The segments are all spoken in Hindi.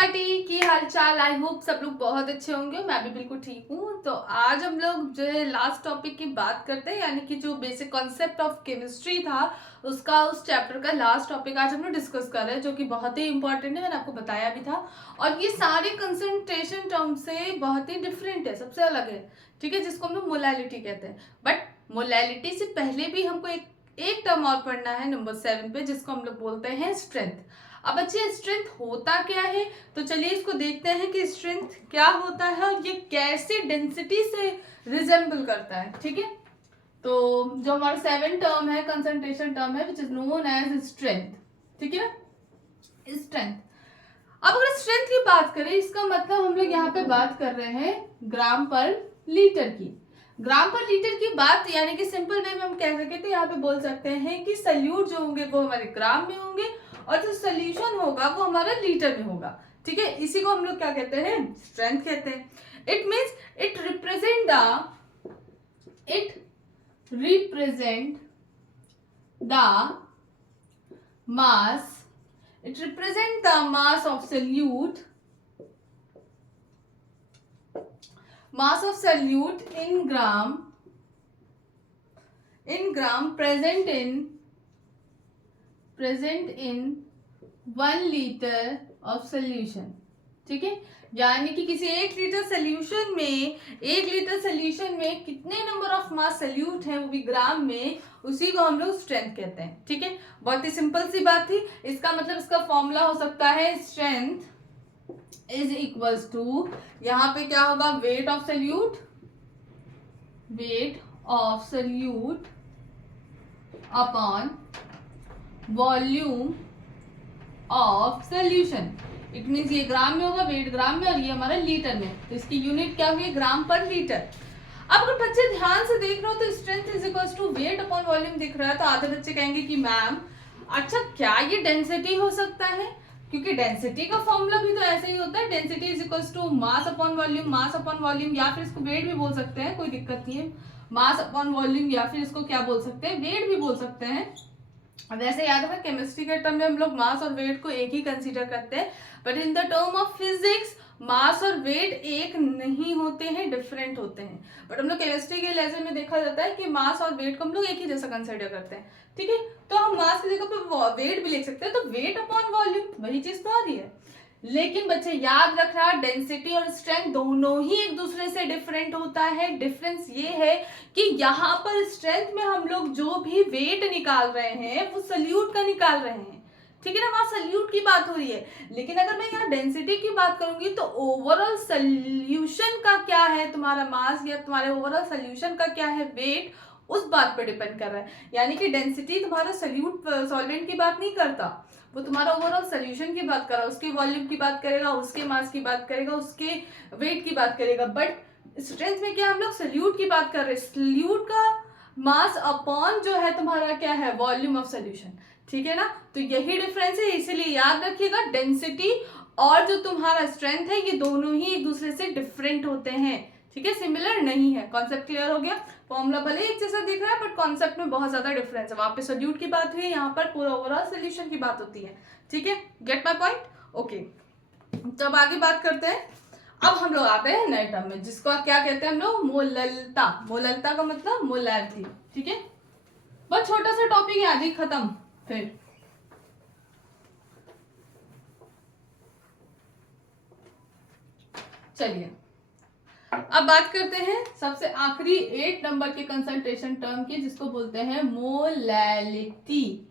पार्टी की हालचाल। आई होप सब लोग बहुत अच्छे होंगे। मैं भी बिल्कुल ठीक हूँ। तो आज हम लोग जो है लास्ट टॉपिक की बात करते हैं, यानी कि जो बेसिक कॉन्सेप्ट ऑफ केमिस्ट्री था उसका, उस चैप्टर का लास्ट टॉपिक आज हम लोग डिस्कस कर रहे हैं, जो कि बहुत ही इंपॉर्टेंट है। मैंने आपको बताया भी था। और ये सारे कंसंट्रेशन टर्म से बहुत ही डिफरेंट है, सबसे अलग है, ठीक है, जिसको हम लोग मोलैलिटी कहते हैं। बट मोलैलिटी से पहले भी हमको एक टर्म और पढ़ना है नंबर 7 पे, जिसको हम लोग बोलते हैं स्ट्रेंथ। अब बच्चे स्ट्रेंथ होता क्या है, तो चलिए इसको देखते हैं कि स्ट्रेंथ क्या होता है और ये कैसे डेंसिटी से रिजेंबल करता है। ठीक है, तो जो हमारा 7 टर्म है, कंसंट्रेशन टर्म है, which is known as strength. ठीक है ना, स्ट्रेंथ। अब अगर स्ट्रेंथ की बात करें, इसका मतलब हम लोग यहाँ पे बात कर रहे हैं ग्राम पर लीटर की। ग्राम पर लीटर की बात, यानी कि सिंपल वे में हम कह सके तो यहाँ पे बोल सकते हैं कि सल्यूट जो होंगे वो हमारे ग्राम में होंगे और जो सोल्यूशन होगा वो हमारा लीटर में होगा। ठीक है, इसी को हम लोग क्या कहते हैं, स्ट्रेंथ कहते हैं। It means it represent the mass, it represent the mass of solute in gram present in 1 liter of solution। ठीक है, यानी कि किसी 1 लीटर सोल्यूशन में कितने नंबर ऑफ मास सोल्यूट है, वो भी ग्राम में, उसी को हम लोग स्ट्रेंथ कहते हैं। ठीक है, बहुत ही सिंपल सी बात थी। इसका मतलब इसका फॉर्मूला हो सकता है स्ट्रेंथ इज इक्वल्स टू, यहाँ पे क्या होगा, weight of solute upon volume of solution. It means ये ग्राम में होगा, वेट ग्राम में, और ये हमारा लीटर में, तो इसकी यूनिट क्या हुई, ग्राम पर लीटर। अब अगर बच्चे ध्यान से देख रहे हो तो strength is equals to weight upon volume दिख रहा है, तो आधे बच्चे कहेंगे कि मैम अच्छा क्या ये डेंसिटी हो सकता है, क्योंकि डेंसिटी का फॉर्मूला भी तो ऐसे ही होता है, density is equals to mass upon volume, या फिर इसको वेट भी बोल सकते हैं, कोई दिक्कत नहीं है, मास अपॉन वॉल्यूम, या फिर इसको क्या बोल सकते हैं, वेट भी बोल सकते हैं। वैसे याद रखा, केमिस्ट्री के टर्म में हम लोग मास और वेट को एक ही कंसीडर करते हैं, but in the term of physics mass और वेट एक नहीं होते हैं, डिफरेंट होते हैं। बट हम लोग केमिस्ट्री के लेसन में देखा जाता है कि मास और वेट को हम लोग एक ही जैसा कंसीडर करते हैं। ठीक है, तो हम मास की जगह पे वेट भी लिख सकते हैं, तो वेट अपॉन वॉल्यूम वही चीज तो आ रही है। लेकिन बच्चे याद रखना, डेंसिटी और स्ट्रेंथ दोनों ही एक दूसरे से डिफरेंट होता है। डिफरेंस ये है कि यहाँ पर स्ट्रेंथ में हम लोग जो भी वेट निकाल रहे हैं वो सोल्यूट का निकाल रहे हैं। ठीक है ना, वहां सोल्यूट की बात हो रही है। लेकिन अगर मैं यहाँ डेंसिटी की बात करूंगी तो ओवरऑल सोल्यूशन का क्या है तुम्हारा मास, या तुम्हारे ओवरऑल सोल्यूशन का क्या है वेट, उस बात पर डिपेंड कर रहा है। यानी कि डेंसिटी तुम्हारा सोल्यूट सॉल्वेंट की बात नहीं करता, वो तुम्हारा ओवरऑल सोल्यूशन की बात कर रहा है, उसके वॉल्यूम की बात करेगा, उसके मास की बात करेगा, उसके वेट की बात करेगा। बट स्ट्रेंथ में क्या हम लोग सोल्यूट की बात कर रहे हैं, सोल्यूट का मास अपॉन जो है तुम्हारा क्या है, वॉल्यूम ऑफ सोल्यूशन। ठीक है ना, तो यही डिफरेंस है, इसीलिए याद रखिएगा डेंसिटी और जो तुम्हारा स्ट्रेंथ है ये दोनों ही एक दूसरे से डिफरेंट होते हैं। ठीक है, सिमिलर नहीं है। कॉन्सेप्ट क्लियर हो गया। फॉर्मूला भले एक जैसा दिख रहा है बट कॉन्सेप्ट में बहुत ज्यादा डिफरेंस है। वहां पे सोल्यूट की बात हुई, यहाँ पर पूरा ओवरऑल सोल्यूशन की बात होती है। ठीक है, गेट माय पॉइंट, ओके। तो अब आगे बात करते हैं। अब हम लोग आते हैं नए टर्म में, जिसको क्या कहते हैं हम लोग, मोललता। मोललता का मतलब मोलैरिटी। ठीक है, बहुत छोटा सा टॉपिक है, आज ही खत्म। फिर चलिए अब बात करते हैं सबसे आखिरी 8 नंबर के कंसंट्रेशन टर्म की, जिसको बोलते हैं मोलैलिटी।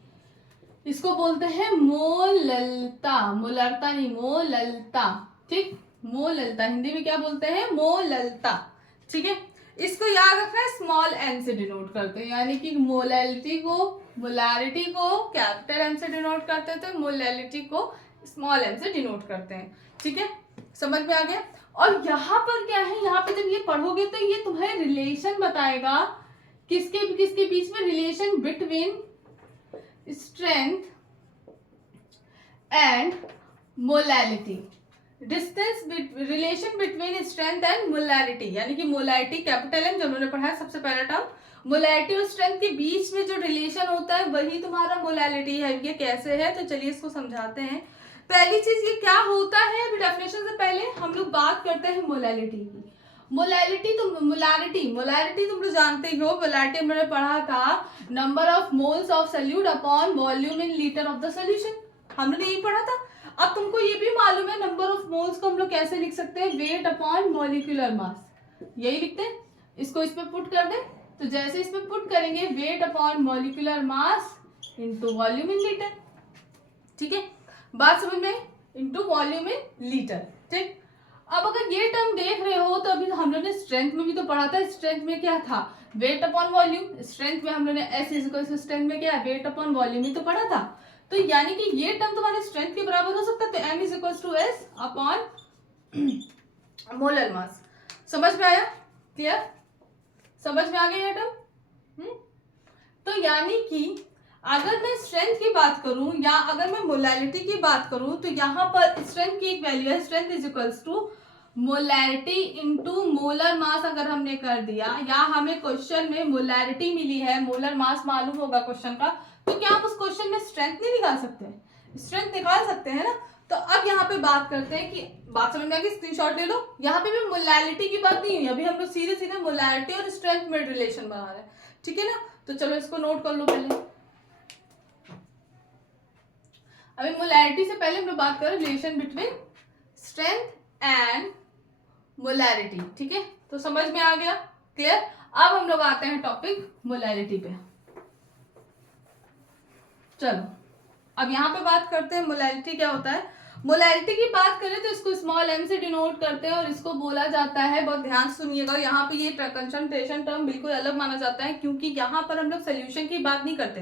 इसको बोलते हैं मोललता, मोलरता नहीं, मोललता। ठीक, मोललता हिंदी में क्या बोलते हैं, मोललता। ठीक है, इसको याद रखना है, स्मॉल एन से डिनोट करते हैं, यानी कि मोलैलिटी को कैपिटल एम से डिनोट करते थे, मोलैलिटी को स्मॉल एम से डिनोट करते हैं। ठीक है, समझ में आ गया। और यहाँ पर क्या है, यहाँ पे जब ये पढ़ोगे तो ये तुम्हें रिलेशन बताएगा, किसके बीच में, relation between strength and molality, distance relation between strength and molarity, यानी कि मोलैरिटी कैपिटल एम जो उन्होंने पढ़ा है सबसे पहला टर्म, मोलैरिटी और स्ट्रेंथ के बीच में जो रिलेशन होता है वही तुम्हारा मोलैलिटी है। ये कैसे है, तो चलिए इसको समझाते हैं। पहली चीज ये क्या होता है, अभी डेफिनेशन से पहले हम लोग बात करते हैं मोलैलिटी की। मोलैलिटी तुम लोग जानते ही हो, मोलैलिटी हमने पढ़ा था number of moles of solute upon volume in litre of the solution, हमने यही पढ़ा था। अब तुमको ये भी मालूम है नंबर ऑफ मोल्स को हम लोग कैसे लिख सकते हैं, वेट अपॉन मॉलिक्यूलर मास, यही लिखते हैं। इसको इस पे पुट कर दे, तो जैसे इसमें पुट करेंगे wait upon molecular mass into volume in litre, ठीक है, बात समझ में, इनटू वॉल्यूम इन लीटर, ठीक। अब अगर ये टर्म देख रहे हो तो अभी हम लोग ने स्ट्रेंथ में भी तो पढ़ा था, स्ट्रेंथ में क्या था, वेट अपॉन वॉल्यूम, स्ट्रेंथ में हम लोग ने एस इक्वल टू स्ट्रेंथ में क्या है, वेट अपॉन वॉल्यूम ही तो पढ़ा था। तो यानी कि ये टर्म तुम्हारे स्ट्रेंथ के बराबर हो सकता है, तो M is equal to S upon molar mass. समझ में आया, क्लियर, समझ में आ गया ये टर्म। तो यानी कि अगर मैं स्ट्रेंथ की बात करूं या अगर मैं मोलैलिटी की बात करूं, तो यहाँ पर स्ट्रेंथ की एक वैल्यू है, strength is equals to molarity into molar mass अगर हमने कर दिया, या हमें क्वेश्चन में मोलैरिटी मिली है, मोलर मास मालूम होगा क्वेश्चन का, तो क्या आप उस क्वेश्चन में स्ट्रेंथ नहीं निकाल सकते, स्ट्रेंथ निकाल सकते हैं ना। तो अब यहाँ पे बात करते हैं कि बात समझ में आ गई, स्क्रीनशॉट ले लो। यहाँ पे भी मोलैलिटी की बात नहीं हुई, अभी हम लोग सीधे सीधे मोलैलिटी और स्ट्रेंथ में रिलेशन बना रहे हैं, ठीक है ना। तो चलो इसको नोट कर लो पहले। अभी मोलैरिटी से पहले हम लोग बात करें relation between strength and molarity, ठीक है, तो समझ में आ गया, क्लियर। अब हम लोग आते हैं टॉपिक मोलैरिटी पे। चलो अब यहाँ पे बात करते हैं मोलैरिटी क्या होता है। मोलैरिटी की बात करें तो इसको स्मॉल m से डिनोट करते हैं और इसको बोला जाता है, बहुत ध्यान सुनिएगा, यहाँ पे ये कंसंट्रेशन टर्म बिल्कुल अलग माना जाता है, क्योंकि यहाँ पर हम लोग सोल्यूशन की बात नहीं करते,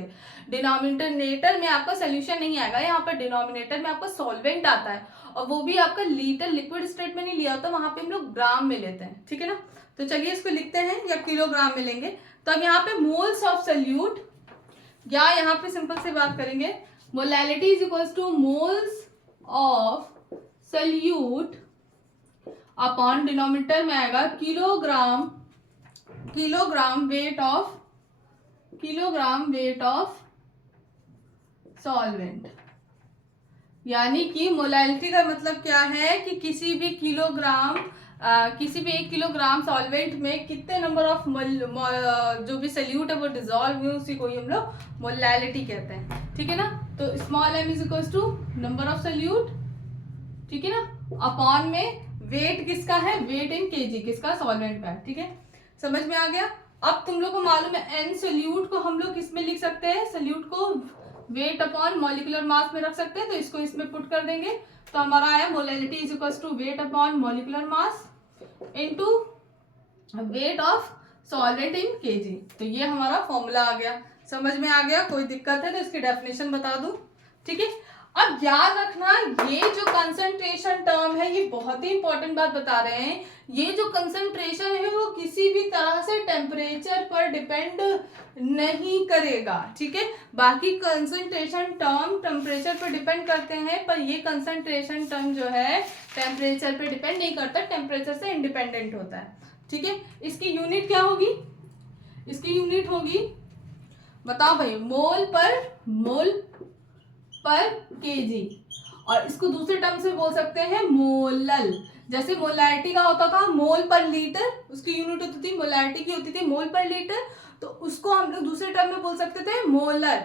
डिनोमिनेटर में आपका सोल्यूशन नहीं आएगा, यहाँ पर डिनोमिनेटर में आपका सॉल्वेंट आता है, और वो भी आपका लीटर लिक्विड स्टेट में नहीं लिया होता, वहां पे हम लोग ग्राम में लेते हैं, ठीक है ना। तो चलिए इसको लिखते हैं, या किलोग्राम में लेंगे। तो अब यहाँ पे मोल्स ऑफ सोल्यूट, या यहाँ पे सिंपल से बात करेंगे, molality is equals two moles of solute upon denominator में आएगा किलोग्राम वेट ऑफ सॉल्वेंट। यानी कि मोलैलिटी का मतलब क्या है कि किसी भी 1 किलोग्राम सॉल्वेंट में कितने नंबर ऑफ जो भी सोल्यूट है वो डिसॉल्व हुए, उसी को ही हम लोग मोलैलिटी कहते हैं, ठीक है ना। तो small m is equals to number of solute, ठीक है ना, अपॉन में वेट किसका है, वेट इन केजी, किसका, सॉल्वेंट का, ठीक है, समझ में आ गया। अब तुम लोग को मालूम है n सोल्यूट को हम लोग किसमें लिख सकते हैं, सोल्यूट को वेट अपॉन मॉलिक्यूलर मास में रख सकते हैं, तो इसको इसमें पुट कर देंगे, तो हमारा आया molality is equals to weight upon molecular mass into weight of solvent in KG. तो ये हमारा फॉर्मूला आ गया, समझ में आ गया। कोई दिक्कत है तो इसकी डेफिनेशन बता दूं, ठीक है। अब याद रखना, ये जो कंसंट्रेशन टर्म है ये बहुत ही इंपॉर्टेंट बात बता रहे हैं, ये जो कंसंट्रेशन है वो किसी भी तरह से टेम्परेचर पर डिपेंड नहीं करेगा, ठीक है। बाकी कंसंट्रेशन टर्म टेम्परेचर पर डिपेंड करते हैं, पर ये कंसंट्रेशन टर्म जो है टेम्परेचर पर डिपेंड नहीं करता, टेम्परेचर से इंडिपेंडेंट होता है, ठीक है। इसकी यूनिट क्या होगी, इसकी यूनिट होगी, बताओ भाई, मोल पर केजी, और इसको दूसरे टर्म से बोल सकते हैं मोलल। जैसे मोलैरिटी का होता था मोल पर लीटर, उसकी यूनिट होती थी, मोलैरिटी की होती थी मोल पर लीटर, तो उसको हम लोग दूसरे टर्म में बोल सकते थे मोलर।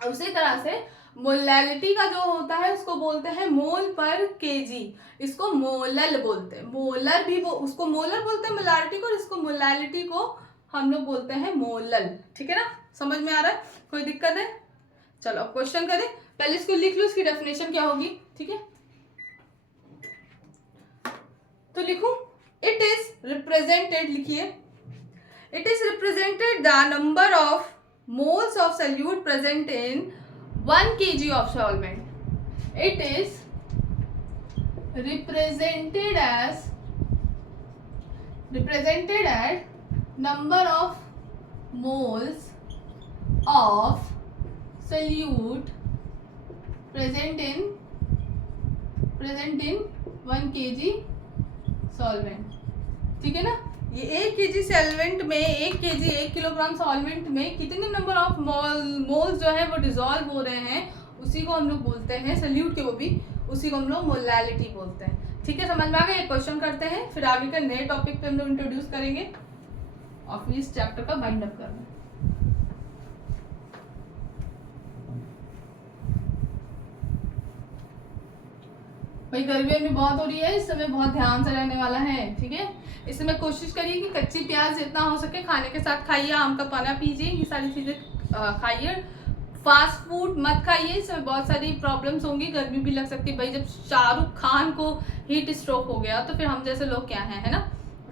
उसी तरह से मोलैलिटी का जो होता है उसको बोलते हैं मोल पर केजी, इसको मोलल बोलते हैं, मोलर भी उसको मोलर बोलते हैं मोलैरिटी को, और इसको मोलैलिटी को हम लोग बोलते हैं मोलल, ठीक है ना, समझ में आ रहा है, कोई दिक्कत है। चलो अब क्वेश्चन करें, पहले इसको लिख लो, इसकी डेफिनेशन क्या होगी, ठीक है। तो लिखूं, इट इज रिप्रेजेंटेड, लिखिए, it is represented the number of moles of solute present in 1 kg of solvent. It is represented as number of moles of solute present in 1 kg solvent, ठीक है ना। ये 1 kg सॉल्वेंट में 1 किलोग्राम सॉल्वेंट में कितने नंबर ऑफ मोल्स जो है वो डिसॉल्व हो रहे हैं, उसी को हम लोग बोलते हैं, सल्यूट के वो भी, उसी को हम लोग मोलैलिटी बोलते हैं। ठीक है, समझ में आ गया? एक क्वेश्चन करते हैं, फिर आगे का नए टॉपिक पे हम लोग इंट्रोड्यूस करेंगे और फिर इस चैप्टर का बाइंड अप करना। भाई गर्मी भी बहुत हो रही है इस समय, बहुत ध्यान से रहने वाला है। ठीक है, इस समय कोशिश करिए कि कच्ची प्याज जितना हो सके खाने के साथ खाइए, आम का पाना पीजिए, ये सारी चीजें खाइए। फास्ट फूड मत खाइए, इसमें बहुत सारी प्रॉब्लम्स होंगी, गर्मी भी लग सकती है। भाई जब शाहरुख खान को हीट स्ट्रोक हो गया तो फिर हम जैसे लोग क्या हैं, है ना?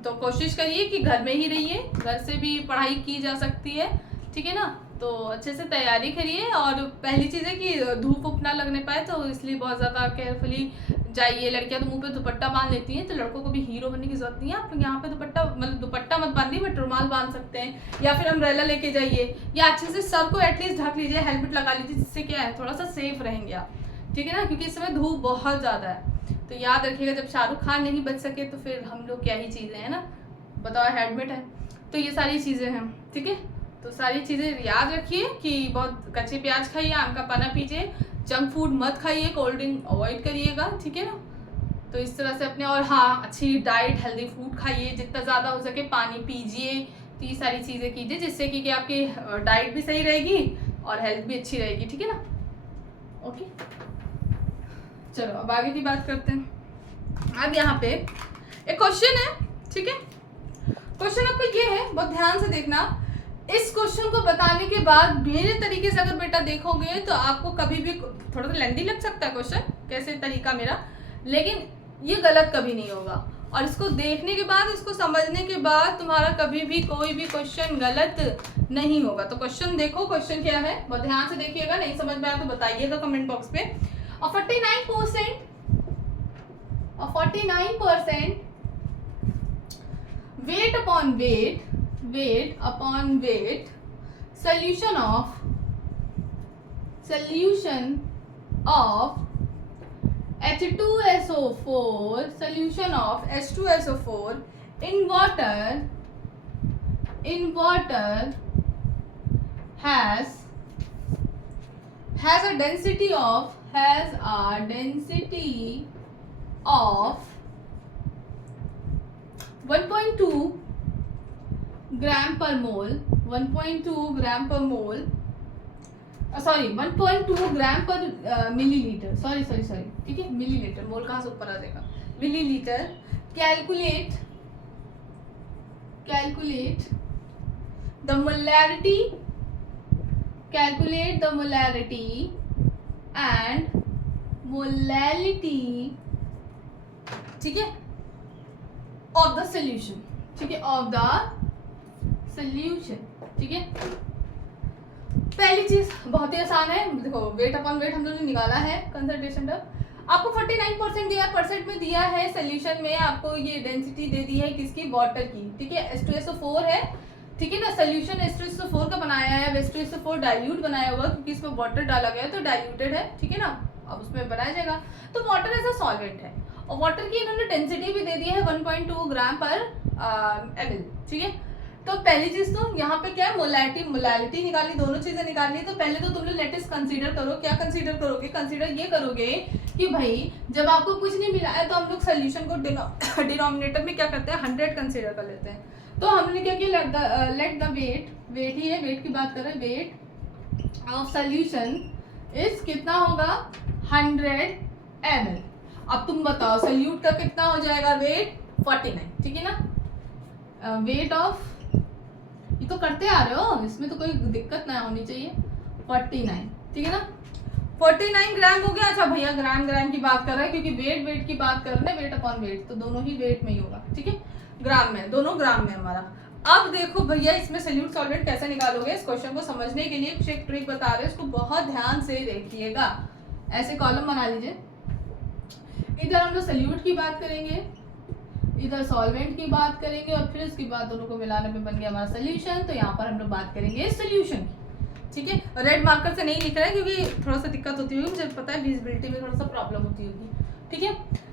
तो कोशिश करिए कि घर में ही रहिए, घर से भी पढ़ाई की जा सकती है। ठीक है ना? तो अच्छे से तैयारी करिए, और पहली चीज़ है कि धूप उप ना लगने पाए, तो इसलिए बहुत ज़्यादा केयरफुली जाइए। लड़कियां तो मुंह पे दुपट्टा बांध लेती हैं, तो लड़कों को भी हीरो बनने की जरूरत नहीं है। आप यहाँ पे दुपट्टा, मतलब दुपट्टा मत बांधिए, बट रुमाल बांध सकते हैं, या फिर अम्ब्रेला लेके जाइए, या अच्छे से सर को एटलीस्ट ढक लीजिए, हेलमेट लगा लीजिए, जिससे क्या है थोड़ा सा सेफ रहेंगे आप। ठीक है ना? क्योंकि इस समय धूप बहुत ज़्यादा है। तो याद रखिएगा, जब शाहरुख खान नहीं बच सके तो फिर हम लोग क्या ही चीज़ें हैं ना, बताओ, हेलमेट है। तो ये सारी चीज़ें हैं। ठीक है, तो सारी चीज़ें याद रखिए कि बहुत कच्चे प्याज खाइए, आम का पाना पीजिए, जंक फूड मत खाइए, कोल्ड ड्रिंक अवॉइड करिएगा। ठीक है ना? तो इस तरह से अपने, और हाँ, अच्छी डाइट, हेल्दी फूड खाइए, जितना ज़्यादा हो सके पानी पीजिए। तो ये सारी चीज़ें कीजिए, जिससे कि आपकी डाइट भी सही रहेगी और हेल्थ भी अच्छी रहेगी। ठीक है ना? ओके, चलो अब आगे की बात करते हैं। अब यहाँ पे एक क्वेश्चन है। ठीक है, क्वेश्चन आपका ये है, बहुत ध्यान से देखना। इस क्वेश्चन को बताने के बाद मेरे तरीके से अगर बेटा देखोगे तो आपको कभी भी, थोड़ा सा लेंदी लग सकता है क्वेश्चन, कैसे तरीका मेरा, लेकिन ये गलत कभी नहीं होगा। और इसको देखने के बाद, इसको समझने के बाद तुम्हारा कभी भी कोई भी क्वेश्चन गलत नहीं होगा। तो क्वेश्चन देखो, क्वेश्चन क्या है, बहुत ध्यान से देखिएगा, नहीं समझ में आया तो बताइएगा कमेंट बॉक्स पे। और 49% weight upon weight solution of H2SO4 solution of H2SO4 in water has a density of 1.2 gram per mole, 1.2 gram per mole, sorry 1.2 ग्राम पर मिलीलीटर, सॉरी ठीक है, मिलीलीटर, मोल कहाँ से ऊपर आ जाएगा, millilitre. Calculate the molarity and molality, ठीक है, ऑफ द सोल्यूशन। ठीक है, ऑफ द सोल्यूशन। ठीक है, पहली चीज बहुत ही आसान है, देखो वेट अपॉन वेट हम लोगों ने निकाला है कंसंट्रेशन टर्म। आपको 49% दिया, परसेंट में दिया है, सोल्यूशन में आपको ये डेंसिटी दे दी है किसकी, वाटर की। ठीक है, H2SO4 है। ठीक है ना, सोल्यूशन H2SO4 का बनाया है, H2SO4 डाइल्यूट बनाया हुआ, क्योंकि इसमें वाटर डाला गया है तो डाइल्यूटेड है। ठीक है ना, अब उसमें बनाया जाएगा। तो वाटर एज अ सॉल्वेंट है, और वाटर की इन्होंने डेंसिटी भी दे दी है 1.2 ग्राम पर ml। ठीक है, तो पहली चीज तो यहाँ पे क्या है, मोलैलिटी निकाली, दोनों चीजें निकालनी। तो पहले तो तुम लोग लेटेस्ट कंसीडर करो, क्या कंसीडर करोगे, कंसीडर ये करोगे कि भाई जब आपको कुछ नहीं मिला है तो हम लोग सोल्यूशन को डिनोमिनेटर में क्या करते हैं, 100 कंसीडर कर लेते हैं। तो हमने क्या किया, लेट द वेट ही है, वेट की बात कर रहे हैं, वेट ऑफ सोल्यूशन इस कितना होगा, 100 ml। अब तुम बताओ सोल्यूट का कितना हो जाएगा वेट, 49। ठीक है ना, वेट ऑफ, ये तो करते आ रहे हो, इसमें तो कोई दिक्कत ना होनी चाहिए, 49। ठीक है ना, 49 ग्राम हो गया। अच्छा भैया ग्राम की बात कर रहे हैं, क्योंकि वेट की बात कर रहे हैं, वेट अपॉन वेट, तो दोनों ही वेट में ही होगा। ठीक है, ग्राम में, दोनों ग्राम में हमारा। अब देखो भैया इसमें सोल्यूट सॉल्वेंट कैसे निकालोगे, इस क्वेश्चन को समझने के लिए कुछ एक ट्रिक बता रहे हैं, इसको बहुत ध्यान से देखिएगा। ऐसे कॉलम बना लीजिए, इधर हम लोग सोल्यूट की बात करेंगे, इधर सॉल्वेंट की बात करेंगे, और फिर उसके बाद दोनों को मिलाने में बन गया हमारा सोल्यूशन। तो यहाँ पर हम लोग बात करेंगे सोल्यूशन की। ठीक है, रेड मार्कर से नहीं लिख रहा है क्योंकि थोड़ा सा दिक्कत होती होगी, मुझे पता है विजिबिलिटी में थोड़ा सा प्रॉब्लम होती होगी। ठीक है,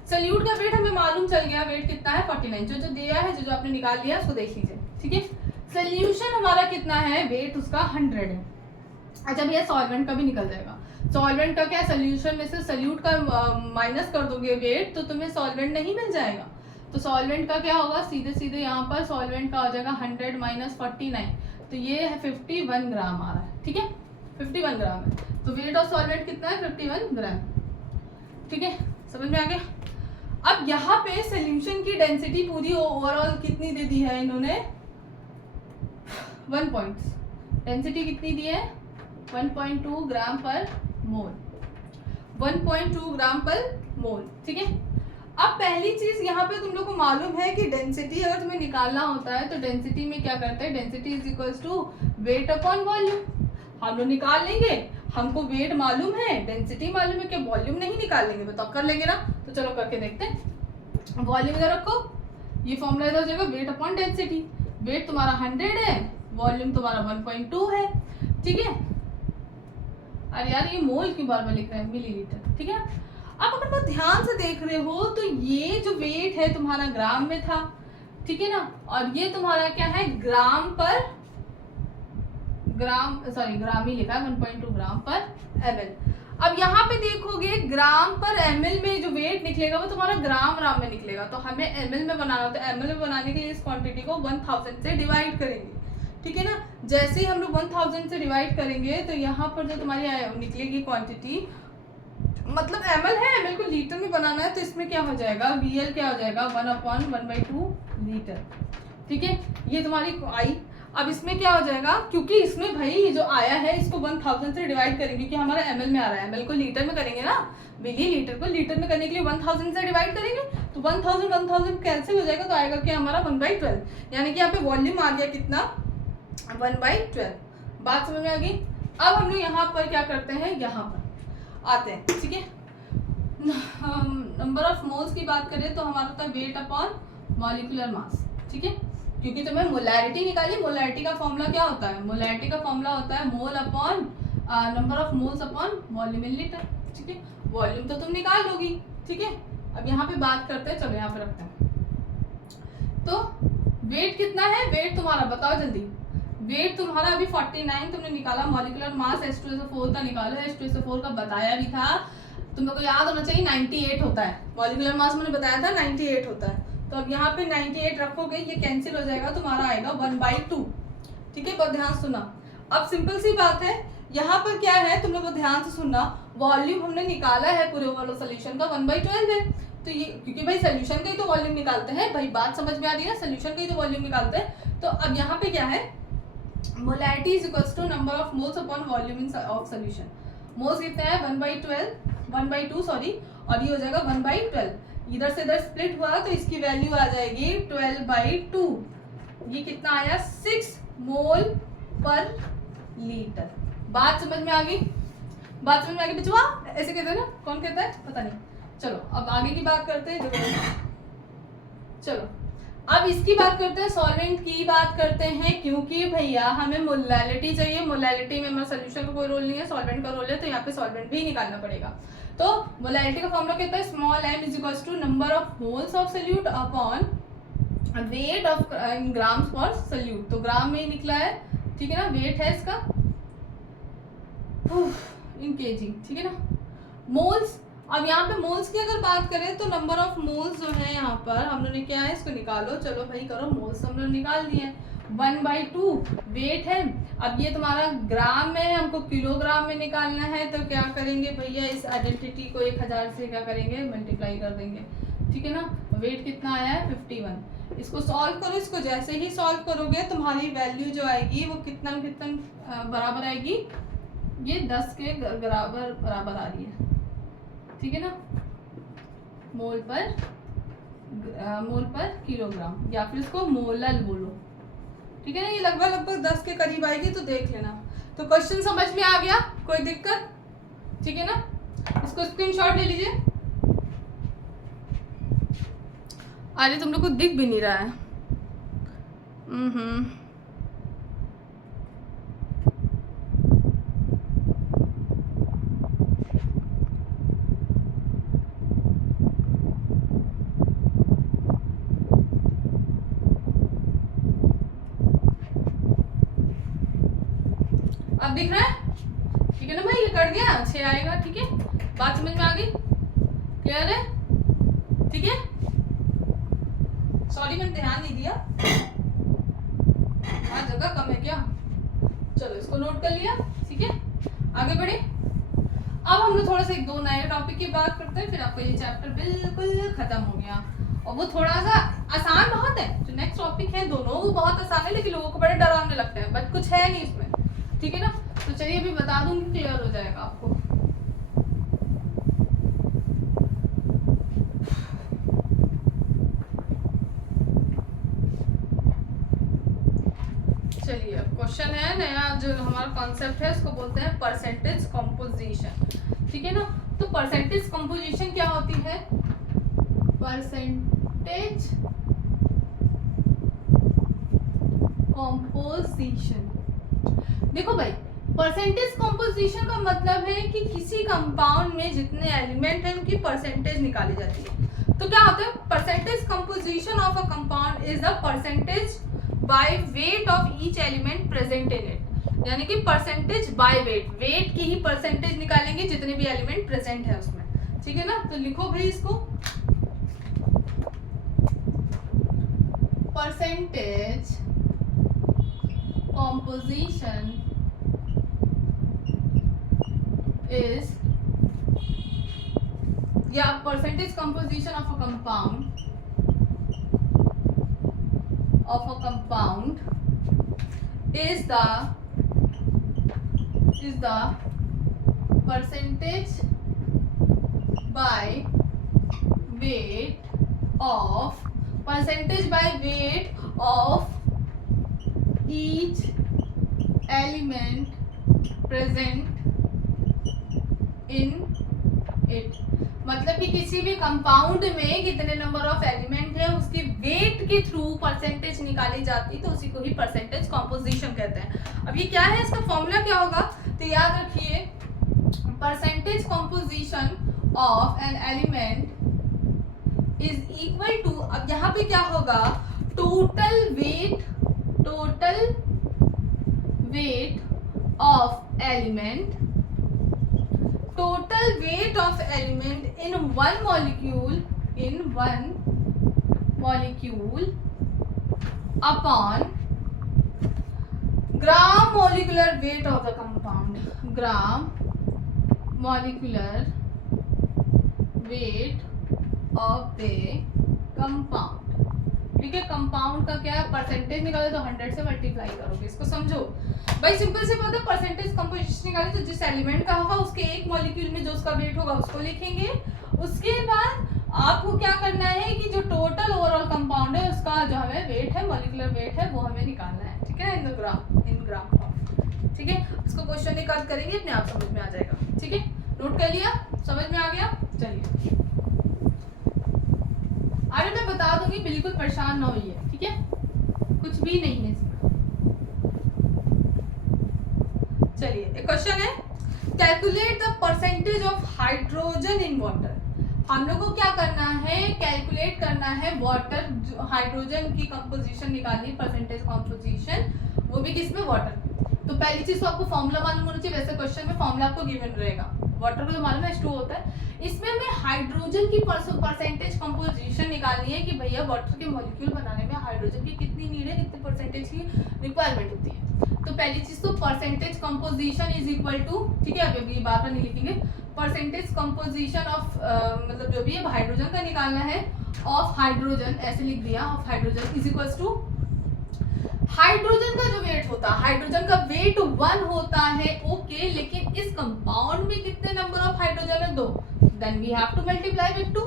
सोल्यूट का वेट हमें मालूम चल गया, वेट कितना है 49, जो दिया है, जो आपने निकाल लिया उसको देख लीजिए। ठीक है, सोल्यूशन हमारा कितना है, वेट उसका 100 है। अच्छा भैया सॉल्वेंट का भी निकल जाएगा, सॉल्वेंट का क्या, सोल्यूशन में से सोल्यूट का माइनस कर दोगे वेट तो तुम्हें सॉल्वेंट नहीं मिल जाएगा। तो सॉल्वेंट का क्या होगा, सीधे सीधे यहाँ पर सॉल्वेंट का हो जाएगा 100 माइनस 49, तो ये है 51 ग्राम आ रहा है। ठीक है, 51 ग्राम है, तो वेट ऑफ सॉल्वेंट कितना है, 51 ग्राम। ठीक है, समझ में आ गया। अब यहाँ पे सोल्यूशन की डेंसिटी पूरी ओवरऑल कितनी दे दी है इन्होंने, 1 पॉइंट, डेंसिटी कितनी दी है 1.2 ग्राम पर मोल, 1.2 ग्राम पर मोल। ठीक है, अब पहली चीज यहाँ पे तुम लोग को मालूम है कि डेंसिटी अगर तुम्हें निकालना होता है तो डेंसिटी में क्या करते हैं, density is equals to weight upon volume. हम लोग निकाल लेंगे, हमको वेट मालूम है, डेंसिटी मालूम है, क्या वॉल्यूम नहीं निकाल लेंगे, बताओ कर लेंगे ना। तो चलो करके देखते हैं। वॉल्यूम इधर रखो, ये फॉर्मूला इधर हो जाएगा वेट अपॉन डेंसिटी। वेट तुम्हारा 100 है, वॉल्यूम तुम्हारा 1.2 है। ठीक है, अरे यार ये मोल क्यों बार बार लिख रहे हैं, मिलीलीटर। ठीक है, अब अगर बहुत ध्यान से देख रहे हो तो ये जो वेट है तुम्हारा ग्राम में था, ठीक है ना, और ये तुम्हारा क्या है ग्राम पर ग्राम, सॉरी ग्राम ही लिखा है, 1.2 ग्राम पर ml। अब यहाँ पे देखोगे ग्राम पर ml में जो वेट निकलेगा वो तुम्हारा ग्राम में निकलेगा, तो हमें ml में बनाना होता है। ml में बनाने के लिए इस क्वांटिटी को 1000 से डिवाइड करेंगे। ठीक है ना, जैसे ही हम लोग 1000 से डिवाइड करेंगे तो यहाँ पर जो तुम्हारी निकलेगी क्वांटिटी, मतलब ml है, ml को लीटर में बनाना है, तो इसमें क्या हो जाएगा, VL क्या हो जाएगा 1/1/2 लीटर। ठीक है, ये तुम्हारी आई। अब इसमें क्या हो जाएगा, क्योंकि इसमें भाई जो आया है इसको 1000 से डिवाइड करेंगे, क्योंकि हमारा ml में आ रहा है, ml को लीटर में करेंगे ना, मिली लीटर को लीटर में करने के लिए 1000 से डिवाइड करेंगे, तो 1000 कैंसिल हो जाएगा, तो आएगा क्या हमारा 1/12, यानी कि यहाँ पे वॉल्यूम आ गया कितना 1/12। बात समझ में आ गई। अब हम लोग यहाँ पर क्या करते हैं, यहाँ पर आते हैं। ठीक है, नंबर ऑफ मोल्स की बात करें तो हमारा होता है वेट अपॉन मॉलिक्यूलर मास। ठीक है, क्योंकि तुम्हें मोलैरिटी निकाली, मोलैरिटी का फॉर्मूला क्या होता है, मोलैरिटी का फॉर्मूला होता है mole upon number of moles upon volume in litre. ठीक है, वॉल्यूम तो तुम निकाल लोगी। ठीक है, अब यहाँ पे बात करते हैं, चलो यहाँ पे रखते हैं। तो वेट कितना है, वेट तुम्हारा बताओ जल्दी, वेट तुम्हारा अभी 49 तुमने निकाला, मॉलिक्यूलर मास H2SO4 का निकालो, H2SO4 का बताया भी था, तुम लोग को याद होना चाहिए 98 होता है, मॉलिक्यूलर मास मैंने बताया था 98 होता है। तो अब यहाँ पे 98 रखोगे, ये कैंसिल हो जाएगा, तुम्हारा आएगा 1/2। ठीक है, बहुत ध्यान सुना। अब सिंपल सी बात है, यहाँ पर क्या है, तुम लोग को ध्यान से सुनना, वॉल्यूम हमने निकाला है पूरे वाले सोल्यूशन का 1/12 है, तो ये क्योंकि भाई सोल्यूशन का ही तो वॉल्यूम निकालते हैं, भाई बात समझ में आ रही है, सोल्यूशन का ही तो वॉल्यूम निकालते हैं। तो अब यहाँ पे क्या है, molarity is equals to number of moles upon volume in of solution. Moles कितने हैं 1/2 सॉरी, और ये हो जाएगा 1/12, इधर से इधर स्प्लिट हुआ तो इसकी वैल्यू आ जाएगी 12/2। ये कितना आया 6 मोल पर लीटर। बात समझ में आ गई, बात समझ में आ गई बच्चों, ऐसे कहते हैं ना, कौन कहता है पता नहीं। चलो अब आगे की बात करते हैं, चलो अब इसकी बात करते हैं, सॉल्वेंट की बात करते हैं, क्योंकि भैया हमें मोलैलिटी चाहिए, मोलैलिटी में हमारा सोल्यूशन का कोई रोल नहीं है, सॉल्वेंट का रोल है, तो यहाँ पे सॉल्वेंट भी निकालना पड़ेगा। तो मोलैलिटी का फॉर्मूला कहता है small m is equals to number of moles of solute upon weight of in grams for solute, तो ग्राम में ही निकला है। ठीक है ना, वेट है इसका इन केजी। ठीक है ना, मोल्स, अब यहाँ पे मोल्स की अगर बात करें तो नंबर ऑफ मोल्स जो है यहाँ पर हम लोग ने क्या है, इसको निकालो, चलो भाई करो, मोल्स हम लोग निकाल दिए, 1/2 वेट है। अब ये तुम्हारा ग्राम में है, हमको किलोग्राम में निकालना है, तो क्या करेंगे भैया, इस आइडेंटिटी को 1000 से क्या करेंगे, मल्टीप्लाई कर देंगे। ठीक है ना, वेट कितना आया है 51। इसको सॉल्व करो, इसको जैसे ही सॉल्व करोगे तुम्हारी वैल्यू जो आएगी वो कितना बराबर आएगी, ये 10 के बराबर आ रही है। ठीक है ना, मोल पर किलोग्राम, या फिर इसको मोलल बोलो। ठीक है ना, ये लगभग 10 के करीब आएगी, तो देख लेना। तो क्वेश्चन समझ में आ गया, कोई दिक्कत? ठीक है ना, इसको स्क्रीनशॉट ले लीजिए। अरे तुम लोग को दिख भी नहीं रहा है। अब दिख रहा है? ठीक है ना भाई, ये कट गया 6 आएगा। ठीक है, बात समझ में आ गई, क्लियर है? ठीक है, सॉरी मैंने ध्यान नहीं दिया, हाँ जगह कम है क्या, चलो इसको नोट कर लिया। ठीक है, आगे बढ़े। अब हम लोग थोड़ा सा एक दो नए टॉपिक की बात करते हैं, फिर आपको ये चैप्टर बिल्कुल खत्म हो गया। और वो थोड़ा सा आसान बहुत है, जो नेक्स्ट टॉपिक है दोनों वो बहुत आसान है, लेकिन लोगों को बड़े डरावने लगते हैं, बट कुछ है नहीं इसमें। ठीक है ना, तो चलिए अभी बता दूंगी, क्लियर हो जाएगा आपको। चलिए अब क्वेश्चन है नया, जो हमारा कॉन्सेप्ट है उसको बोलते हैं परसेंटेज कंपोजिशन। ठीक है ना, तो परसेंटेज कंपोजिशन क्या होती है? परसेंटेज कंपोजिशन, देखो भाई परसेंटेज कंपोजिशन का मतलब है कि किसी कंपाउंड में जितने एलिमेंट हैं उनकी परसेंटेज निकाली जाती है। तो क्या होता है? Percentage composition of a compound is the percentage by weight of each element present in it, यानी कि परसेंटेज बाय वेट, वेट की ही परसेंटेज निकालेंगे जितने भी एलिमेंट प्रेजेंट है उसमें। ठीक है ना, तो लिखो भाई इसको, परसेंटेज composition is, या percentage composition of a compound is the percentage by weight of each element present in it, मतलब कि किसी भी कंपाउंड में कितने नंबर ऑफ एलिमेंट है उसकी वेट के थ्रू परसेंटेज निकाली जाती, तो उसी को ही परसेंटेज कंपोजिशन कहते हैं। अब ये क्या है, इसका फॉर्मूला क्या होगा? तो याद रखिए, percentage composition of an element is equal to, अब यहाँ पे क्या होगा, total weight of element in one molecule upon gram molecular weight of the compound, gram molecular weight of the compound। ठीक है, कंपाउंड का क्या है, परसेंटेज निकाले तो 100 से मल्टीप्लाई करोगे, इसको समझो भाई, सिंपल से बात है। परसेंटेज कंपोजिशन निकाले तो जिस एलिमेंट का होगा उसके एक मॉलिक्यूल में जो उसका वेट होगा उसको लिखेंगे। उसके बाद आपको क्या करना है कि जो टोटल ओवरऑल कंपाउंड है उसका जो हमें वेट है, मॉलिक्यूलर वेट है, वो हमें निकालना है। ठीक है, इन ग्राम फॉर्म। ठीक है, इसको क्वेश्चन निकाल करेंगे, अपने आप समझ में आ जाएगा। ठीक है, नोट कर लिया, समझ में आ गया। चलिए आगे मैं बता दूंगी, बिल्कुल परेशान ना होइए। ठीक है, कुछ भी नहीं है इसमें। चलिए एक क्वेश्चन है, calculate the percentage of hydrogen in water. हम लोग को क्या करना है, कैलकुलेट करना है वाटर, हाइड्रोजन की कंपोजिशन निकालनी, परसेंटेज कंपोजिशन, वो भी किसमें, वाटर में। तो पहली चीज तो आपको फॉर्मूला मालूम होना चाहिए, वैसे क्वेश्चन में फॉर्मूला आपको गिवन रहेगा। वाटर को तो मालूम है H2O होता है, इसमें हमें हाइड्रोजन की परसेंटेज कंपोजिशन निकालनी है कि भैया वाटर के मॉलिक्यूल बनाने में हाइड्रोजन की कितनी नीड है, कितनी परसेंटेज की रिक्वायरमेंट होती है। तो पहली चीज तो percentage composition is equal to, ठीक है, अभी बार बार नहीं लिखेंगे, परसेंटेज कंपोजिशन ऑफ मतलब जो भी है हाइड्रोजन का निकालना है, ऑफ हाइड्रोजन ऐसे लिख दिया, of hydrogen is equal to hydrogen का जो वेट होता है, हाइड्रोजन का वेट 1 होता है, ओके, लेकिन इस कंपाउंड में कितने नंबर ऑफ हाइड्रोजन है, 2, then we have to multiply with 2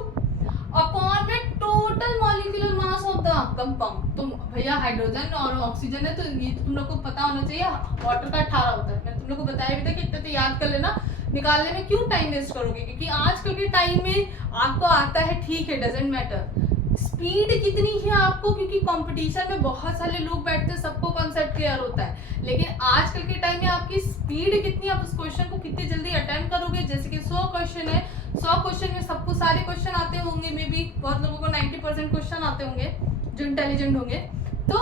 upon में total molecular mass of the compound. तो भैया हाइड्रोजन और ऑक्सीजन है, तो ये तो तुम लोग को पता होना चाहिए, वाटर का 18 होता है। मैंने तुम लोग को बताया भी था कि इतना तो याद कर लेना, निकालने में क्यों टाइम वेस्ट करोगे, क्योंकि आजकल के टाइम में आपको आता है, ठीक है, डजंट मैटर स्पीड कितनी है आपको, क्योंकि कंपटीशन में बहुत सारे लोग बैठते हैं, सबको कॉन्सेप्ट क्लियर होता है, लेकिन आजकल के टाइम में आपकी स्पीड कितनी, आप उस क्वेश्चन को कितनी जल्दी अटेम्प्ट करोगे। जैसे कि 100 क्वेश्चन है, 100 क्वेश्चन में सबको सारे क्वेश्चन आते होंगे, मे बी बहुत लोगों को 90% क्वेश्चन आते होंगे जो इंटेलिजेंट होंगे। तो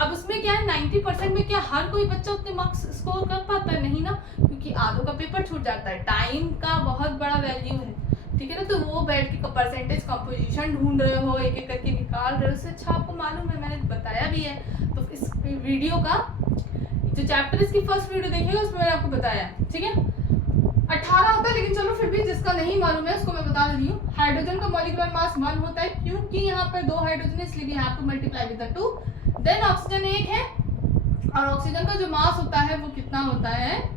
अब उसमें क्या है, 90% में क्या हर कोई बच्चा उतने मार्क्स स्कोर कर पाता है, नहीं ना, क्योंकि क्योंकि आधों का पेपर छूट जाता है, टाइम का बहुत बड़ा वैल्यू है, ठीक है ना। तो वो बैठ के परसेंटेज कंपोजिशन ढूंढ रहे हो, एक एक करके निकाल रहे हो, उससे अच्छा आपको मालूम है, मैंने बताया भी है। तो इस वीडियो का जो चैप्टर इसकी फर्स्ट वीडियो देखिएगा उसमें मैंने आपको बताया, ठीक है। 18 होता है, लेकिन चलो फिर भी जिसका नहीं मालूम है उसको मैं बता रही हूँ। हाइड्रोजन का मॉलिक्यूलर मास 1 होता है, क्योंकि यहाँ पर 2 हाइड्रोजन है, इसलिए we have to multiply with the 2। Then oxygen 1 है, और ऑक्सीजन का जो मास होता है वो कितना होता है,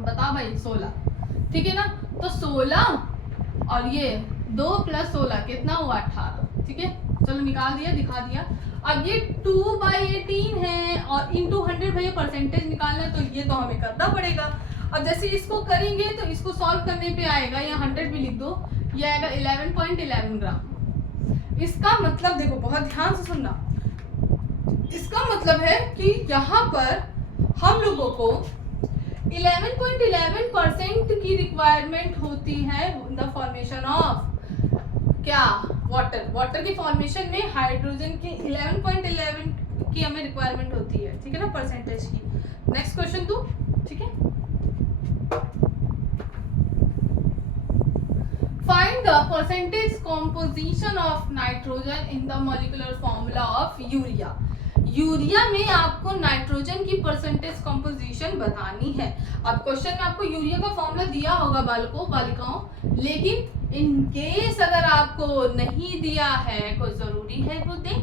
बता भाई, 16, ठीक है ना। तो 16 और ये 2 + 16 कितना हुआ, 18, ठीक है। चलो निकाल दिया, दिखा दिया। अब ये 2/18 है और इंटू 100 भैया परसेंटेज निकालना है, तो ये तो हमें करना पड़ेगा। अब जैसे इसको करेंगे तो इसको सॉल्व करने पे आएगा, यहाँ 100 भी लिख दो, ये आएगा 11.11 ग्राम। इसका मतलब देखो, बहुत ध्यान से सुनना, इसका मतलब है कि यहाँ पर हम लोगों को 11.11% की रिक्वायरमेंट होती है इन द फॉर्मेशन ऑफ क्या, वाटर की फॉर्मेशन में हाइड्रोजन की 11.11 की हमें रिक्वायरमेंट होती है, ठीक है ना, परसेंटेज की। नेक्स्ट क्वेश्चन तू, ठीक है। Find the percentage composition of nitrogen in the molecular formula of urea. Urea में आपको नाइट्रोजन की परसेंटेज कॉम्पोजिशन बतानी है। अब क्वेश्चन में आपको यूरिया का फॉर्मूला दिया होगा बालकों बालिकाओं, लेकिन इन केस अगर आपको नहीं दिया है, कोई जरूरी है वो दे,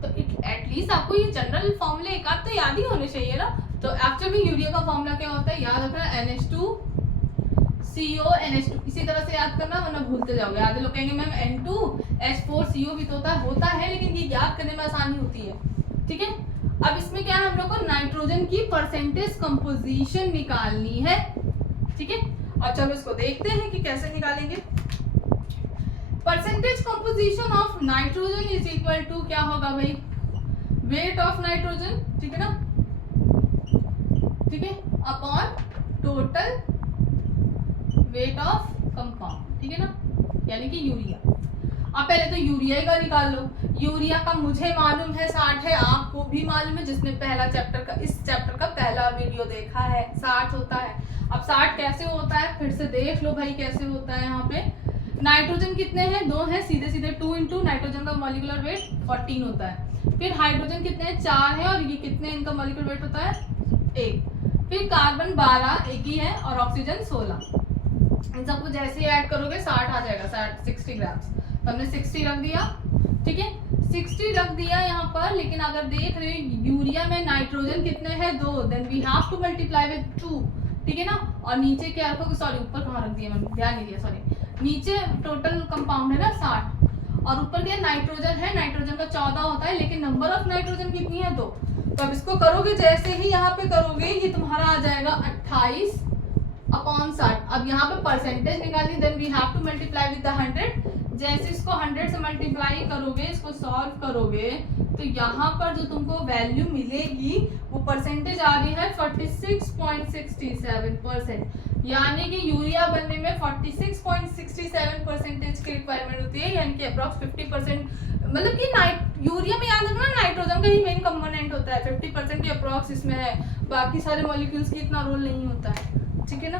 तो एटलीस्ट आपको ये जनरल फॉर्मूले एक आध तो याद ही होने चाहिए ना। तो एक्चुअल में यूरिया का फॉर्मूला क्या होता है, याद रखना, NH2CO NH2, इसी तरह से याद करना वरना भूलते जाओगे। आधे लोग कहेंगे मैम N2H4CO भी तो होता है, लेकिन ये याद करने में आसानी होती है, ठीक है। अब इसमें क्या है, हम लोग को नाइट्रोजन की परसेंटेज कंपोजिशन निकालनी है, ठीक है। और चलो इसको देखते हैं कि कैसे निकालेंगे। Percentage composition of nitrogen is equal to क्या होगा भाई, वेट ऑफ नाइट्रोजन, ठीक है ना, ठीक है, upon total weight of compound, ठीक है ना, यानी कि यूरिया। अब पहले तो यूरिया का निकाल लो। यूरिया का मुझे मालूम है 60 है, आपको भी मालूम है, जिसने पहला चैप्टर का, इस चैप्टर का पहला वीडियो देखा है, 60 होता है। अब 60 कैसे होता है, फिर से देख लो भाई कैसे होता है। यहाँ पे नाइट्रोजन कितने हैं, 2 हैं, सीधे सीधे 2 इंटू नाइट्रोजन का मॉलिक्यूलर वेट 14 होता है। फिर हाइड्रोजन कितने हैं, 4 है, और ये कितने, इनका मॉलिक्यूलर वेट होता है 1। फिर कार्बन 12 एक ही है, और ऑक्सीजन 16। इन सबको जैसे ऐड करोगे 60 आ जाएगा, 60 ग्राम। तो हमने 60 रख दिया, ठीक है, 60 रख दिया यहाँ पर। लेकिन अगर देख रहे हो यूरिया में नाइट्रोजन कितने हैं, 2, then we have to multiply with 2, ठीक है ना। और नीचे क्या रखोगे, सॉरी ऊपर कहाँ रख दिया मैंने, ध्यान नहीं दिया, सॉरी। नीचे टोटल कंपाउंड है ना 60, और ऊपर क्या नाइट्रोजन है, नाइट्रोजन का 14 होता है, लेकिन नंबर ऑफ नाइट्रोजन कितनी है, 2। तो अब इसको करोगे, जैसे ही यहाँ पे करोगे ये तुम्हारा आ जाएगा 28/60। अब यहाँ पे परसेंटेज निकालनी, then we have to multiply with the 100। जैसे इसको 100 से मल्टीप्लाई करोगे, इसको सॉल्व करोगे, तो यहाँ पर जो तुमको वैल्यू मिलेगी वो परसेंटेज आ रही है 46.67%। यानी कि यूरिया बनने में 46.67% की रिक्वायरमेंट होती है, यानी कि अप्रॉक्स 50%। मतलब कि यूरिया में याद रखना नाइट्रोजन का ही मेन कंपोनेंट होता है, 50% की अप्रॉक्स इसमें है, बाकी सारे मॉलिक्यूल्स की इतना रोल नहीं होता है, ठीक है ना।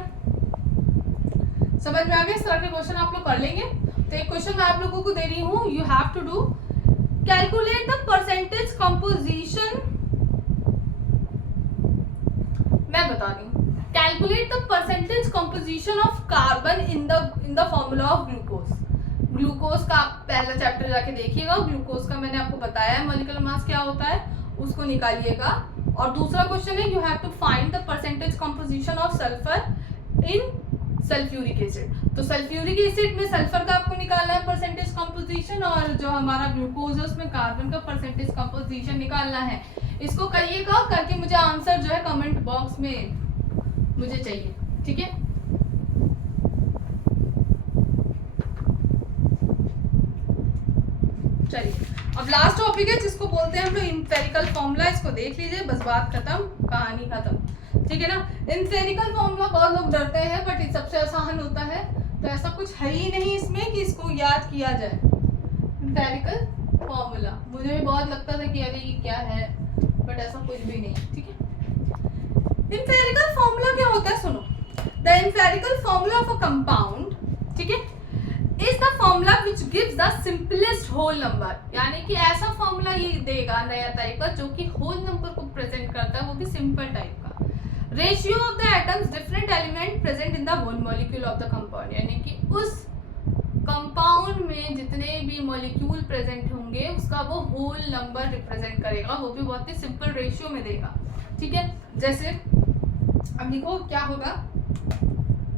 समझ में आ गया, इस तरह के क्वेश्चन आप लोग कर लेंगे। तो एक क्वेश्चन मैं आप लोगों को दे रही हूँ, you have to do calculate the percentage composition. मैं बता रही हूँ, calculate the percentage composition of carbon in the formula of glucose. Glucose का आप पहला चैप्टर जाके देखिएगा, ग्लूकोज का मैंने आपको बताया है मॉलिक्यूलर मास क्या होता है, उसको निकालिएगा। और दूसरा क्वेश्चन है, you have to find the percentage composition of sulphur in sulphuric acid. तो सल्फ्यूरिक एसिड में सल्फर का आपको निकालना है परसेंटेज कंपोजिशन, और जो हमारा ग्लूकोज है उसमें कार्बन का परसेंटेज कंपोजिशन निकालना है। इसको करिएगा, करके मुझे आंसर जो है कमेंट बॉक्स में मुझे चाहिए, ठीक है। चलिए अब लास्ट टॉपिक है जिसको बोलते हैं हम लोग एम्पिरिकल फॉर्मूला। इसको देख लीजिए, बस बात खत्म, कहानी खत्म, ठीक है ना। एम्पिरिकल फॉर्मूला बहुत लोग डरते हैं, बट ये सबसे आसान होता है। तो ऐसा कुछ है ही नहीं इसमें कि इसको याद किया जाए। एम्पिरिकल फॉर्मूला मुझे भी बहुत लगता था कि अरे ये क्या है, बट ऐसा कुछ भी नहीं, ठीक है। एम्पिरिकल फॉर्मूला क्या होता है, सुनो। The empirical formula of a compound, ठीक है, is the formula which gives the simplest whole number, यानी कि ऐसा फॉर्मूला ये देगा नया टाइप का जो कि होल नंबर को प्रेजेंट करता है, वो भी सिंपल टाइप का। Ratio of the atoms different element present in the one molecule of the compound, यानी कि उस कंपाउंड में जितने भी मॉलिक्यूल प्रेजेंट होंगे उसका वो होल नंबर रिप्रेजेंट करेगा, वो भी बहुत ही सिंपल रेशियो में देगा, ठीक है। जैसे अब लिखो क्या होगा,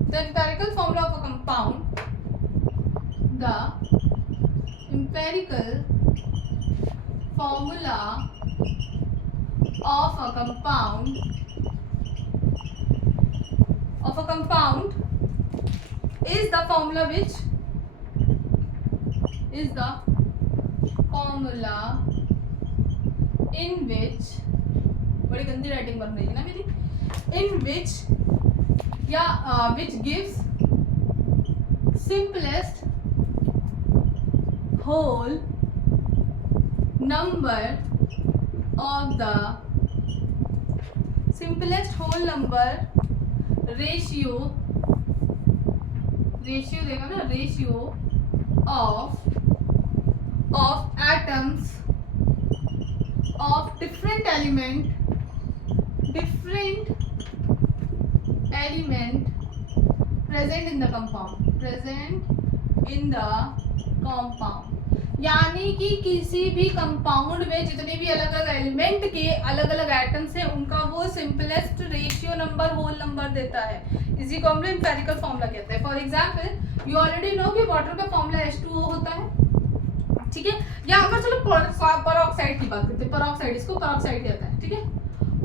the empirical formula of a compound, the empirical formula of a compound is the formula which is the formula in which, बड़ी गंदी राइटिंग बन रही है ना मेरी, in which या which gives simplest whole number of the simplest whole number ratio देगा ना, ratio of atoms of different element present in the compound, यानी कि किसी भी कंपाउंड में जितने भी अलग अलग एलिमेंट के अलग अलग एटम्स हैं उनका वो simplest ratio number whole number देता है, इसी को हम एम्पेरिकल फॉर्मूला कहते हैं। For example you already know कि वाटर का फॉर्मूला H2O होता है, ठीक है। या अगर चलो पेरोक्साइड की बात करते हैं, पेरोक्साइड, इसको पेरोक्साइड कहते हैं, ठीक है।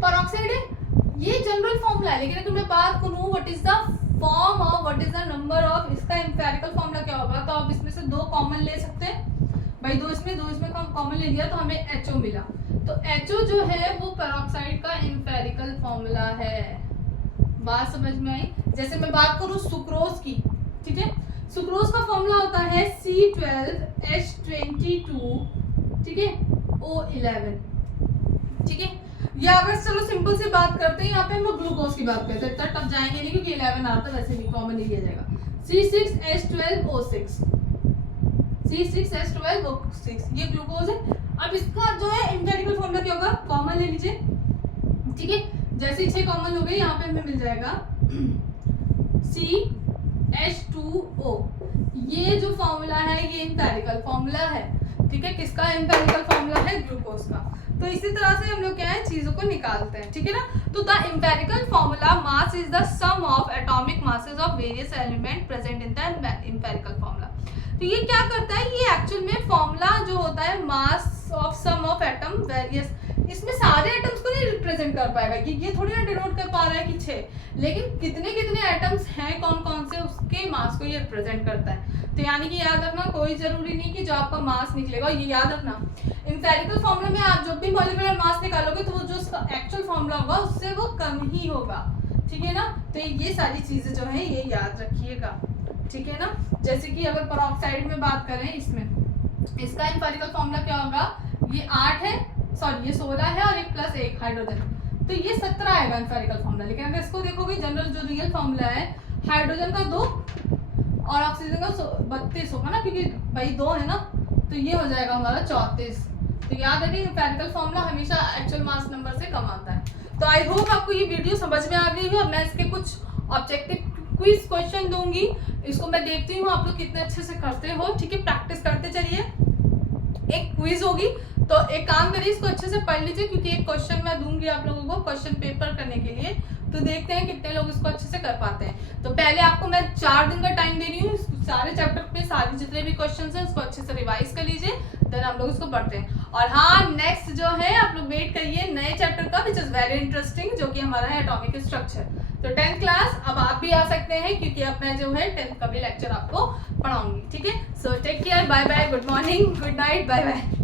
पेरोक्साइड ये जनरल फॉर्मूला है, लेकिन अगर मैं बात करूं what is the form of, what is the number of, इसका एम्पेरिकल फॉर्मूला क्या होगा, तो आप इसमें से दो कॉमन ले सकते हैं भाई, दो इसमें कॉमन ले लिया तो हमें HO मिला, तो HO जो है वो पेरोक्साइड का एम्पेरिकल फॉर्मूला है। बात समझ में आई। जैसे मैं बात करूं सुक्रोज की, ठीक है, सुक्रोज का फॉर्मूला होता है C12H22, ठीक है, O11, ठीक है। या अगर चलो सिंपल सी बात करते हैं, यहाँ पे हम ग्लूकोज की बात करते हैं, तब जाएंगे नहीं क्योंकि 11 आता है, वैसे भी कॉमन ही लिया जाएगा। C6H12O6, C6H12O6 ये ग्लूकोज है। अब इसका जो है एम्पेरिकल फॉर्मूला क्या होगा, कॉमन ले लीजिए, ठीक है। जैसे 6 कॉमन हो गए, यहाँ पे हमें मिल जाएगा CH2O, ये जो फॉर्मूला है ये एम्पेरिकल फॉर्मूला है, ठीक है। किसका एम्पेरिकल फॉर्मूला है, ग्लूकोज का। तो इसी तरह से हम लोग क्या है चीजों को निकालते हैं, ठीक है ना। तो the empirical formula mass is the sum of atomic masses of various element present in the empirical formula. तो ये क्या करता है, ये एक्चुअल में फॉर्मूला जो होता है mass of sum of atom various, इसमें सारे एटम्स को नहीं रिप्रेजेंट कर पाएगा कि ये थोड़ी ना डिनोट कर पा रहा है कि 6, लेकिन कितने कितने एटम्स हैं कौन कौन से, उसके मास को ये रिप्रेजेंट करता है। तो यानी कि याद रखना, कोई जरूरी नहीं कि जो आपका मास निकलेगा, ये याद रखना एम्पेरिकल फॉर्मूला में आप जब भी मॉलिक्यूलर मास निकालोगे तो वो जो उसका एक्चुअल फॉर्मूला होगा उससे वो कम ही होगा, ठीक है ना। तो ये सारी चीजें जो है ये याद रखिएगा, ठीक है ना। जैसे कि अगर पेरोक्साइड में बात करें, इसमें इसका एम्पेरिकल फॉर्मूला क्या होगा, ये 8 है, सॉरी ये 16 है और 1 + 1 हाइड्रोजन, तो ये 17 आएगा एम्पेरिकल फॉर्मूला। लेकिन अगर इसको देखोगे जनरल जो रियल फॉर्मूला है, हाइड्रोजन का 2 और ऑक्सीजन का 32 होगा ना, क्योंकि भाई 2 है ना, तो ये हो जाएगा हमारा 34। तो याद रखिए एम्पेरिकल फॉर्मूला हमेशा एक्चुअल मास नंबर से कम आता है। तो आई होप आपको ये वीडियो समझ में आ गई हो। मैं इसके कुछ ऑब्जेक्टिव क्विज क्वेश्चन दूंगी, इसको मैं देखती हूँ आप लोग कितने अच्छे से करते हो, ठीक है। प्रैक्टिस करते चलिए। एक क्विज होगी तो एक काम करिए, इसको अच्छे से पढ़ लीजिए, क्योंकि एक क्वेश्चन मैं दूंगी आप लोगों को क्वेश्चन पेपर करने के लिए, तो देखते हैं कितने लोग इसको अच्छे से कर पाते हैं। तो पहले आपको मैं 4 दिन का टाइम दे रही हूँ, सारे चैप्टर पे सारे जितने भी क्वेश्चंस हैं उसको अच्छे से रिवाइज कर लीजिए, देन हम लोग इसको पढ़ते हैं। और हाँ, नेक्स्ट जो है आप लोग वेट करिए नए चैप्टर का, विच इज वेरी इंटरेस्टिंग, जो कि हमारा है एटॉमिक स्ट्रक्चर। तो 10th क्लास अब आप भी आ सकते हैं, क्योंकि अब मैं जो है 10th का भी लेक्चर आपको पढ़ाऊंगी, ठीक है। So take care, bye bye, good morning, good night, bye bye.